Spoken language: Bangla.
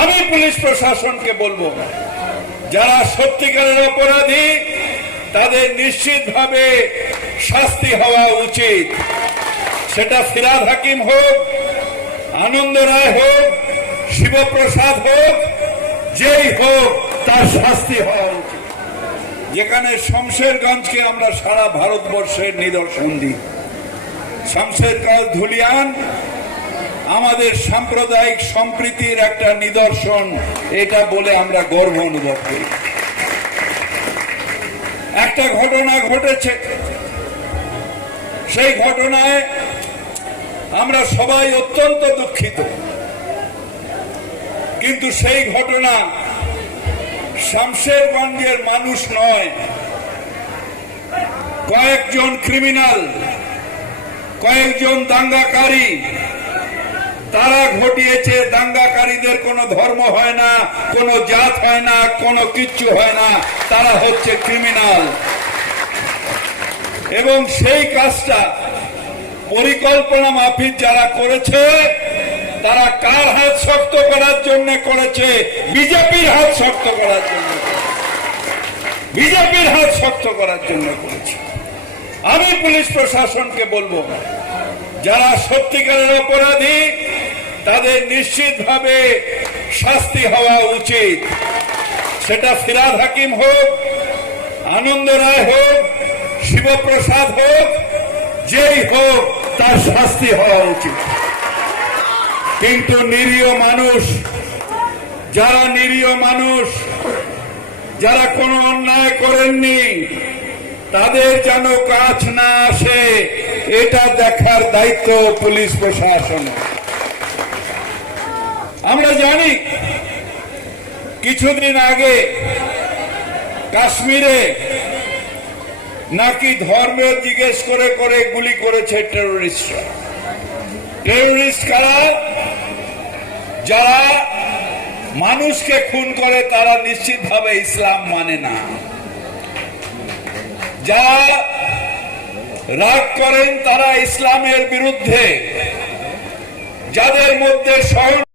আমি পুলিশ প্রশাসনকে বলব, যারা সত্যিকারের অপরাধী, তাদের নিশ্চিতভাবে শাস্তি হওয়া উচিত। সেটা ফিরাদ হাকিম হোক, আনন্দ রায় হোক, শিবপ্রসাদ হোক, যেই হোক, তার শাস্তি হওয়া উচিত। যেখানে শমশেরগঞ্জকে আমরা সারা ভারতবর্ষের নিদর্শন দিই। শমশেরগঞ্জ, ধুলিয়ান আমাদের সাম্প্রদায়িক সম্প্রীতির একটা নিদর্শন, এটা বলে আমরা গর্ব অনুভব করি। একটা ঘটনা ঘটেছে। সেই ঘটনায় আমরা সবাই অত্যন্ত দুঃখিত। কিন্তু সেই ঘটনা শামশেরগঞ্জের মানুষ নয়, কয়েকজন ক্রিমিনাল, কয়েকজন দাঙ্গাকারী তারা ঘটিয়েছে, দাঙ্গাকারীদের কোনো ধর্ম হয় না, কোনো জাত হয় না, কোনো কিচ্ছু হয় না, তারা হচ্ছে ক্রিমিনাল এবং সেই কাজটা পরিকল্পনা মাফিক যারা করেছে, তারা কার হাত শক্ত করার জন্য করেছে? বিজেপির হাত শক্ত করার জন্য বিজেপির হাত শক্ত করার জন্য করেছে। আমি পুলিশ প্রশাসনকে বলব, যারা সত্যিকারের অপরাধী তাদের নিশ্চিতভাবে শাস্তি হওয়া উচিত। সেটা ফিরাদ হাকিম হোক, আনন্দ রায় হোক, শিবপ্রসাদ হোক, যেই হোক, তার শাস্তি হওয়া উচিত। কিন্তু নিরীহ মানুষ, যারা নিরীহ মানুষ, যারা কোনো অন্যায় করেননি, তাদের যেন কাজ না আসে, এটা দেখার দায়িত্ব পুলিশ প্রশাসনের। আমরা জানি কিছুদিন আগে কাশ্মীরে নাকি ধর্ম জিজ্ঞেস করে করে গুলি করেছে টেরোরিস্টরা টেরোরিস্ট কারা? যারা মানুষকে খুন করে, তারা নিশ্চিতভাবে ইসলাম মানে না। যারা রাগ করেন, তারা ইসলামের বিরুদ্ধে। যাদের মধ্যে সহন